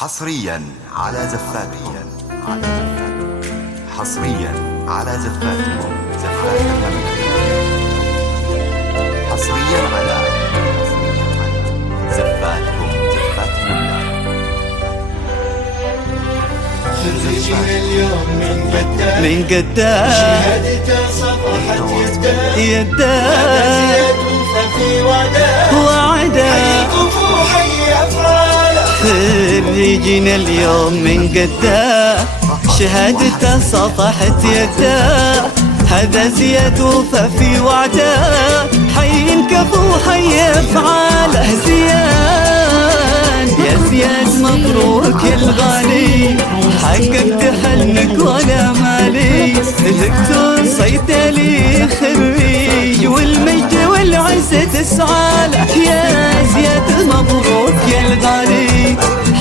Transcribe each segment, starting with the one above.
حصريا على زفاتكم. حصريا على زفاتكم زفات المملكة. حصريا على زفاتكم زفات المملكة. خرجنا اليوم من قدام شهادته صفحت يداه في وعدا الكفو حي أفعاله. خريجنا اليوم من قدام شهادته صفحت يداه، هذا زياد وفى في وعده، حي كفو حي افعاله. زياد يا زياد مبروك يا الغالي، حققت حلمك ولا مالي، دكتور صيدلي خريج والمجد والعزة تسعاله. يا زياد مبروك يا الغالي،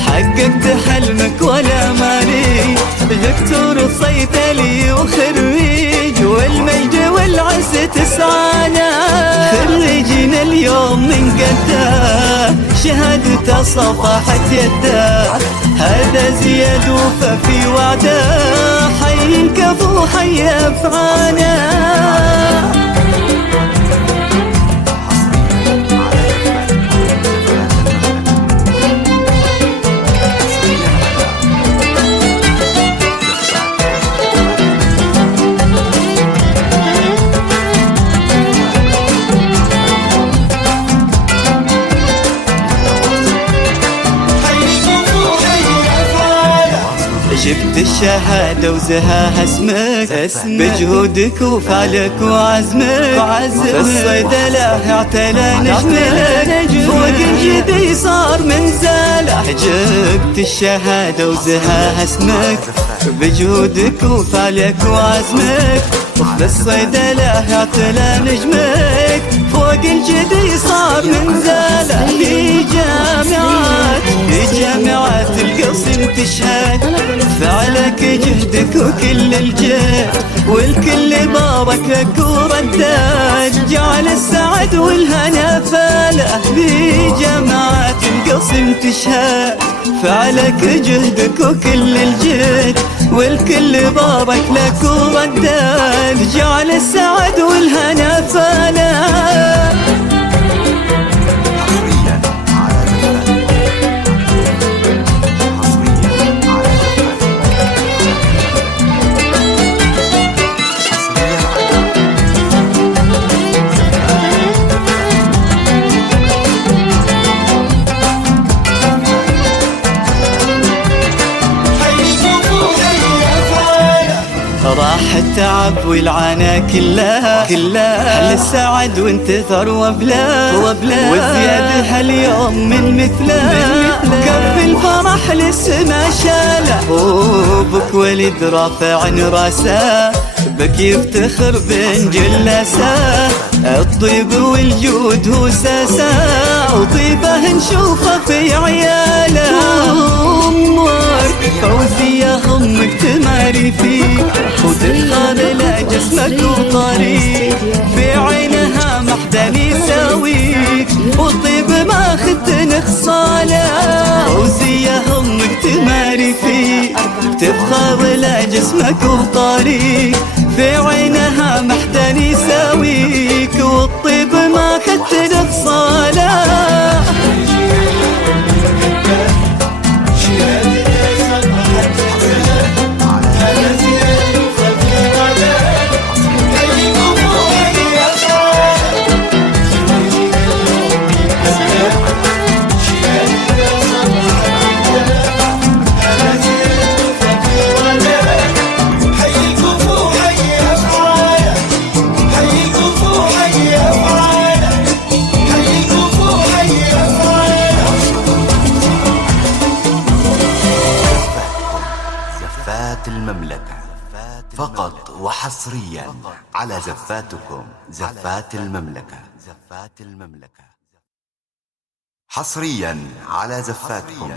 حققت حلمك ولا مالي، دكتور صيدلي وخريج والمجد والعزة تسعاله. خريجنا اليوم من قداه شهادته صفحت يده، هذا زياد وفى في وعده، حي كفو حي افعاله. جبت الشهادة وزهاها اسمك، بجهودك وفعلك وعزمك، في الصيدلة اعتلى نجمك، فوق الجدي صار منزله. جبت الشهادة وزهاها اسمك، بجهودك وفعلك وعزمك، في الصيدلة اعتلى نجمك، فوق الجدي صار منزله. في جامعات القصر تشهد فعلك جهدك وكل الجهد، والكل بارك لك وردد، جعل السعد والهنا فاله. في جامعات القصر تشهد فعلك جهدك وكل الجهد، والكل بارك لك وردد، جعل السعد والهنا فاله. راح التعب والعنا كلها هل السعد وانتثر وبلا وزياد هاليوم من مثله، كف الفرح للسما شاله، وبك ولد رافع راسه، بك يفتخر بين جلسه، الطيب والجود هو ساسه، وطيبه نشوفه في عياله. فوزية همك تماري فيك وتفخر لجسمك وطريق، في عينها محدن يساويك والطيب ما خدت نخصاله. فوزية همك تماري فيك تفخر لجسمك وطريق، في عينها محدن يساويك والطيب ما خدت نخصاله. المملكة فقط وحصريا على زفاتكم زفات المملكة. حصريا على زفاتكم